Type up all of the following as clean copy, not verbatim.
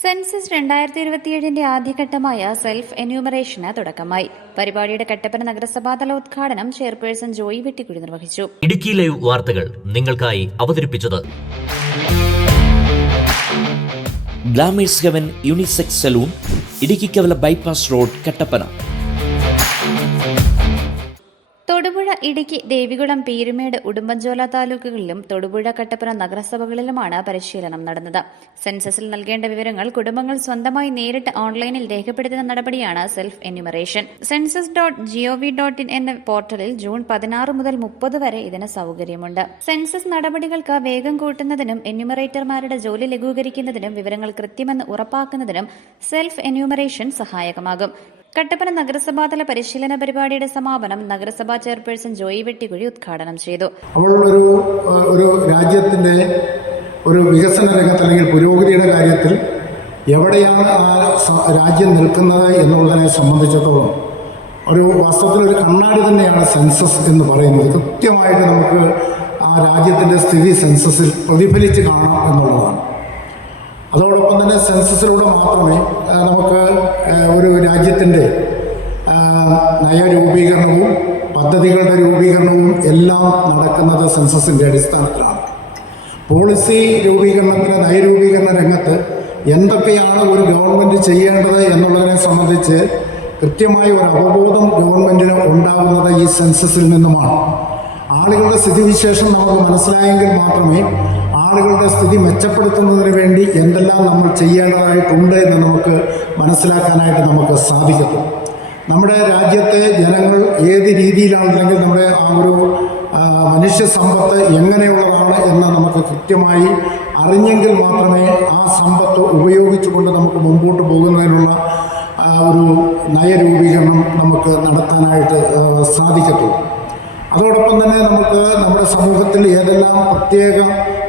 Census 2027 ആദ്യഘട്ടമായ self എന്യൂമറേഷന് തുടക്കമായി. പരിപാടിയുടെ കട്ടപ്പന നഗരസഭാതല ഉദ്ഘാടനം ചെയർപേഴ്സൺ ജോയി വെട്ടിക്കുഴി നിർവഹിച്ചു. ഇടുക്കി ലൈവ് വാർത്തകൾ നിങ്ങൾക്കായി അവതരിപ്പിച്ചത് Glamours Heaven unisex salon, Idukkikkavala bypass road, Kattappana. Thodupuzha, Idukki, Devikulam, Peerumedu, Udumbanchola താലൂക്കുകളിലും തൊടുപുഴ, കട്ടപ്പന നഗരസഭകളിലുമാണ് പരിശീലനം നടന്നത്. സെൻസസിൽ നൽകേണ്ട വിവരങ്ങൾ കുടുംബങ്ങൾ സ്വന്തമായി നേരിട്ട് ഓൺലൈനിൽ രേഖപ്പെടുത്തുന്ന നടപടിയാണ് സെൽഫ് എന്യൂമറേഷൻ. census.gov.in എന്ന പോർട്ടലിൽ ജൂൺ 16 മുതൽ 30 വരെ ഇതിന് സൌകര്യമുണ്ട്. സെൻസസ് നടപടികൾക്ക് വേഗം കൂട്ടുന്നതിനും എന്യൂമറേറ്റർമാരുടെ ജോലി ലഘൂകരിക്കുന്നതിനും വിവരങ്ങൾ കൃത്യമെന്ന് ഉറപ്പാക്കുന്നതിനും സെൽഫ് എന്യൂമറേഷൻ സഹായകമാകും. കട്ടപ്പന നഗരസഭാതല പരിശീലന പരിപാടിയുടെ സമാപനം നഗരസഭാ ചെയർപേഴ്സൺ ജോയി വെട്ടിക്കുഴി ഉദ്ഘാടനം ചെയ്തു. ഒരു രാജ്യത്തിന്റെ ഒരു വികസന രംഗത്ത് അല്ലെങ്കിൽ പുരോഗതിയുടെ കാര്യത്തിൽ എവിടെയാണ് ആ രാജ്യം നിൽക്കുന്നത് എന്നുള്ളതിനെ സംബന്ധിച്ചിടത്തോളം ഒരു വാസ്തവത്തിലൊരു കണ്ണാടി തന്നെയാണ് സെൻസസ് എന്ന് പറയുന്നത്. കൃത്യമായിട്ട് നമുക്ക് ആ രാജ്യത്തിന്റെ സ്ഥിതി സെൻസസിൽ പ്രതിഫലിച്ച് കാണാം എന്നുള്ളതാണ്. അതോടൊപ്പം തന്നെ സെൻസസിലൂടെ മാത്രമേ നമുക്ക് ഒരു രാജ്യത്തിൻ്റെ നയരൂപീകരണവും പദ്ധതികളുടെ രൂപീകരണവും എല്ലാം നടക്കുന്നത് സെൻസസിൻ്റെ അടിസ്ഥാനത്തിലാണ്. പോളിസി രൂപീകരണത്തിന്, നയരൂപീകരണ രംഗത്ത് എന്തൊക്കെയാണ് ഒരു ഗവൺമെൻറ് ചെയ്യേണ്ടത് എന്നുള്ളതിനെ സംബന്ധിച്ച് കൃത്യമായ ഒരു അവബോധം ഗവൺമെൻറ്റിന് ഉണ്ടാകുന്നത് ഈ സെൻസസിൽ നിന്നുമാണ്. ആളുകളുടെ സ്ഥിതിവിശേഷം നമുക്ക് മനസ്സിലായെങ്കിൽ മാത്രമേ ആളുകളുടെ സ്ഥിതി മെച്ചപ്പെടുത്തുന്നതിന് വേണ്ടി എന്തെല്ലാം നമ്മൾ ചെയ്യേണ്ടതായിട്ടുണ്ട് എന്ന് നമുക്ക് മനസ്സിലാക്കാനായിട്ട് നമുക്ക് സാധിക്കത്തുള്ളൂ. നമ്മുടെ രാജ്യത്തെ ജനങ്ങൾ ഏത് രീതിയിലാണെങ്കിൽ നമ്മുടെ ആ ഒരു മനുഷ്യ സമ്പത്ത് എങ്ങനെയുള്ളതാണ് എന്ന് നമുക്ക് കൃത്യമായി അറിഞ്ഞെങ്കിൽ മാത്രമേ ആ സമ്പത്ത് ഉപയോഗിച്ചുകൊണ്ട് നമുക്ക് മുമ്പോട്ട് പോകുന്നതിനുള്ള ഒരു നയരൂപീകരണം നമുക്ക് നടത്താനായിട്ട് സാധിക്കത്തുള്ളൂ. അതോടൊപ്പം തന്നെ നമുക്ക് നമ്മുടെ സമൂഹത്തിൽ ഏതെല്ലാം പ്രത്യേക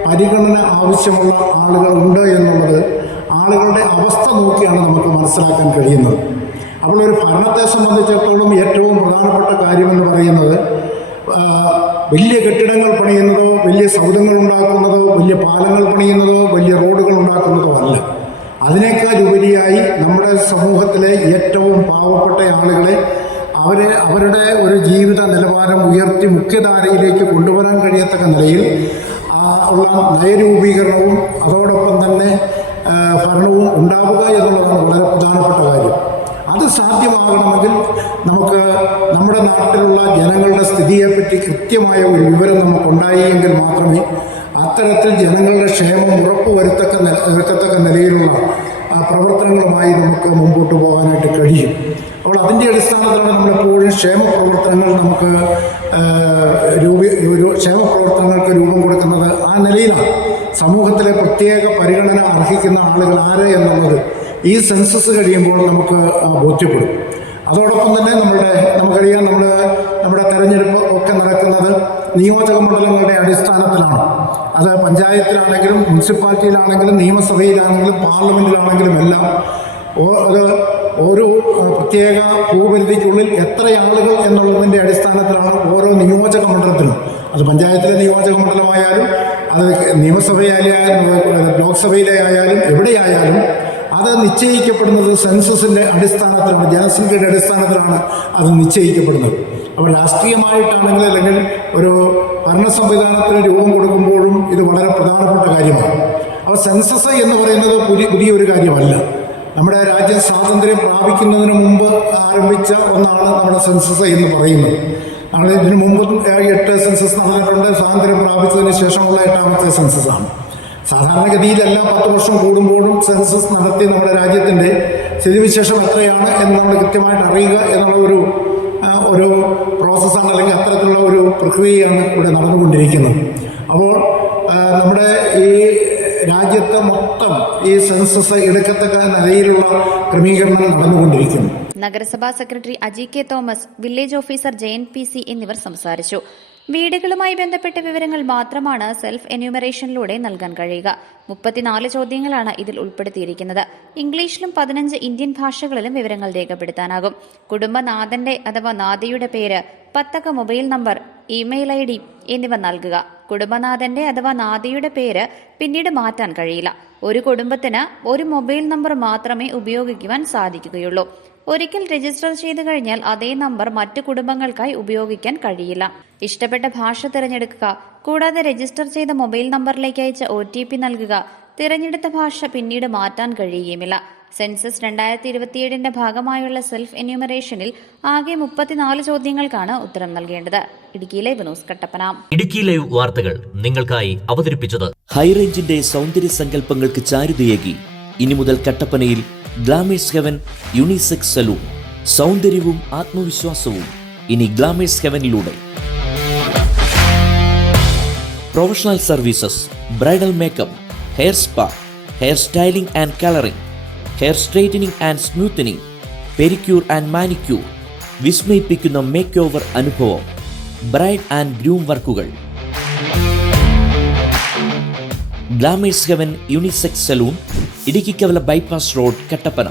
പരിഗണന ആവശ്യമുള്ള ആളുകളുണ്ട് എന്നുള്ളത് ആളുകളുടെ അവസ്ഥ നോക്കിയാണ് നമുക്ക് മനസ്സിലാക്കാൻ കഴിയുന്നത്. അപ്പോൾ ഒരു ഭരണത്തെ സംബന്ധിച്ചിടത്തോളം ഏറ്റവും പ്രധാനപ്പെട്ട കാര്യമെന്ന് പറയുന്നത് വലിയ കെട്ടിടങ്ങൾ പണിയുന്നതോ, വലിയ സൗധങ്ങൾ ഉണ്ടാക്കുന്നതോ, വലിയ പാലങ്ങൾ പണിയുന്നതോ, വലിയ റോഡുകൾ ഉണ്ടാക്കുന്നതോ അല്ല. അതിനേക്കാൾ ഉപരിയായി നമ്മുടെ സമൂഹത്തിലെ ഏറ്റവും പാവപ്പെട്ട ആളുകളെ അവരുടെ ഒരു ജീവിത നിലവാരം ഉയർത്തി മുഖ്യധാരയിലേക്ക് കൊണ്ടുവരാൻ കഴിയത്തക്ക നിലയിൽ ഉള്ള നയരൂപീകരണവും അതോടൊപ്പം തന്നെ ഭരണവും ഉണ്ടാവുക എന്നുള്ളതാണ് വളരെ പ്രധാനപ്പെട്ട കാര്യം. അത് സാധ്യമാകണമെങ്കിൽ നമുക്ക് നമ്മുടെ നാട്ടിലുള്ള ജനങ്ങളുടെ സ്ഥിതിയെപ്പറ്റി കൃത്യമായ ഒരു വിവരം നമുക്കുണ്ടായെങ്കിൽ മാത്രമേ അത്തരത്തിൽ ജനങ്ങളുടെ ക്ഷേമം ഉറപ്പുവരുത്തക്ക നിലയിലുള്ള പ്രവർത്തനങ്ങളുമായി നമുക്ക് മുമ്പോട്ട് പോകാനായിട്ട് കഴിയും. അപ്പോൾ അതിൻ്റെ അടിസ്ഥാനത്തിലാണ് നമ്മളെപ്പോഴും ക്ഷേമ പ്രവർത്തനങ്ങൾക്ക് രൂപം കൊടുക്കുന്നത്. ആ നിലയിലാണ് സമൂഹത്തിലെ പ്രത്യേക പരിഗണന അർഹിക്കുന്ന ആളുകൾ ആര് എന്നുള്ളത് ഈ സെൻസസ് കഴിയുമ്പോൾ നമുക്ക് ബോധ്യപ്പെടും. അതോടൊപ്പം തന്നെ നമുക്കറിയാം നമ്മുടെ തെരഞ്ഞെടുപ്പ് ഒക്കെ നടക്കുന്നത് നിയോജക മണ്ഡലങ്ങളുടെ അടിസ്ഥാനത്തിലാണ്. അത് പഞ്ചായത്തിലാണെങ്കിലും മുനിസിപ്പാലിറ്റിയിലാണെങ്കിലും നിയമസഭയിലാണെങ്കിലും പാർലമെൻറ്റിലാണെങ്കിലും എല്ലാം അത് ഓരോ പ്രത്യേക ഭൂപരിധിക്കുള്ളിൽ എത്ര ആളുകൾ എന്നുള്ളതിൻ്റെ അടിസ്ഥാനത്തിലാണ് ഓരോ നിയോജക മണ്ഡലത്തിലും, അത് പഞ്ചായത്തിലെ നിയോജക മണ്ഡലമായാലും അത് നിയമസഭയിലായാലും ലോക്സഭയിലെ ആയാലും എവിടെയായാലും അത് നിശ്ചയിക്കപ്പെടുന്നത് സെൻസസിൻ്റെ അടിസ്ഥാനത്തിലാണ്, ജനസംഖ്യയുടെ അടിസ്ഥാനത്തിലാണ് അത് നിശ്ചയിക്കപ്പെടുന്നത്. അപ്പോൾ രാഷ്ട്രീയമായിട്ടാണെങ്കിൽ അല്ലെങ്കിൽ ഒരു ഭരണ സംവിധാനത്തിന് രൂപം കൊടുക്കുമ്പോഴും ഇത് വളരെ പ്രധാനപ്പെട്ട കാര്യമാണ്. അപ്പോൾ സെൻസസ് എന്ന് പറയുന്നത് പുതിയൊരു കാര്യമല്ല. നമ്മുടെ രാജ്യം സ്വാതന്ത്ര്യം പ്രാപിക്കുന്നതിന് മുമ്പ് ആരംഭിച്ച ഒന്നാണ് നമ്മുടെ സെൻസസ് എന്ന് പറയുന്നത്. നമ്മൾ ഇതിനു മുമ്പ് 8 സെൻസസ് നടന്നിട്ടുണ്ട്. സ്വാതന്ത്ര്യം പ്രാപിച്ചതിന് ശേഷമുള്ള 8ാമത്തെ സെൻസസാണ്. സാധാരണഗതിയിലെല്ലാം 10 വർഷം കൂടുമ്പോഴും സെൻസസ് നടത്തി നമ്മുടെ രാജ്യത്തിൻ്റെ സ്ഥിതിവിശേഷം എത്രയാണ് എന്ന് നമ്മൾ കൃത്യമായിട്ട് അറിയുക എന്നുള്ള ഒരു പ്രോസസ്സാണ്, അല്ലെങ്കിൽ അത്തരത്തിലുള്ള ഒരു പ്രക്രിയയാണ് ഇവിടെ നടന്നുകൊണ്ടിരിക്കുന്നത്. അപ്പോൾ നമ്മുടെ ഈ രാജ്യത്തെ മൊത്തം ഈ സെൻസസ് എടുക്കത്തക്ക നിലയിലുള്ള ക്രമീകരണം നടന്നുകൊണ്ടിരിക്കുന്നു. നഗരസഭാ secretary Aji K Thomas, village officer Jayan PC എന്നിവർ സംസാരിച്ചു. വീടുകളുമായി ബന്ധപ്പെട്ട വിവരങ്ങൾ മാത്രമാണ് സെൽഫ് എന്യൂമറേഷനിലൂടെ നൽകാൻ കഴിയുക. 34 ചോദ്യങ്ങളാണ് ഇതിൽ ഉൾപ്പെടുത്തിയിരിക്കുന്നത്. ഇംഗ്ലീഷിലും 15 ഇന്ത്യൻ ഭാഷകളിലും വിവരങ്ങൾ രേഖപ്പെടുത്താനാകും. കുടുംബനാഥന്റെ അഥവാ നാഥയുടെ പേര്, 10 അക്ക മൊബൈൽ നമ്പർ, ഇമെയിൽ ID എന്നിവ നൽകുക. കുടുംബനാഥന്റെ അഥവാ നാഥയുടെ പേര് പിന്നീട് മാറ്റാൻ കഴിയില്ല. ഒരു കുടുംബത്തിന് ഒരു മൊബൈൽ നമ്പർ മാത്രമേ ഉപയോഗിക്കുവാൻ സാധിക്കുകയുള്ളൂ. ഒരിക്കൽ രജിസ്റ്റർ ചെയ്തു കഴിഞ്ഞാൽ അതേ നമ്പർ മറ്റു കുടുംബങ്ങൾക്കായി ഉപയോഗിക്കാൻ കഴിയില്ല. ഇഷ്ടപ്പെട്ട ഭാഷ തിരഞ്ഞെടുക്കുക. കൂടാതെ രജിസ്റ്റർ ചെയ്ത മൊബൈൽ നമ്പറിലേക്ക് അയച്ച OTP നൽകുക. തിരഞ്ഞെടുത്ത ഭാഷ പിന്നീട് മാറ്റാൻ കഴിയുകയുമില്ല. സെൻസസ് 2027 ഭാഗമായുള്ള സെൽഫ് എന്യൂമറേഷനിൽ ആകെ 34 ചോദ്യങ്ങൾക്കാണ് ഉത്തരം നൽകേണ്ടത്. Idukki live news Kattappana. Idukki live വാർത്തകൾ നിങ്ങൾക്കായി അവതരിപ്പിച്ചത് ഹൈറേഞ്ചിന്റെ സൗന്ദര്യ സങ്കല്പങ്ങൾക്ക് ചാരുതയേകി ഇനി മുതൽ കട്ടപ്പനയിൽ ഗ്ലാമേഴ്സ് ഹെവൻ യൂണിസെക്സ് സലൂൺ. സൗന്ദര്യവും ആത്മവിശ്വാസവും ഇനി ഗ്ലാമേഴ്സ് ഹെവനിലൂടെ. Professional services, bridal makeup, hair spa, hair styling and colouring, hair straightening and smoothening, pedicure and manicure, വിസ്മയിപ്പിക്കുന്ന മേക്ക് ഓവർ അനുഭവം, ബ്രൈഡ് ആൻഡ് ഗ്രൂം വർക്കുകൾ. Glamours Heaven unisex salon, Idukki Kavala bypass road, Kattappana.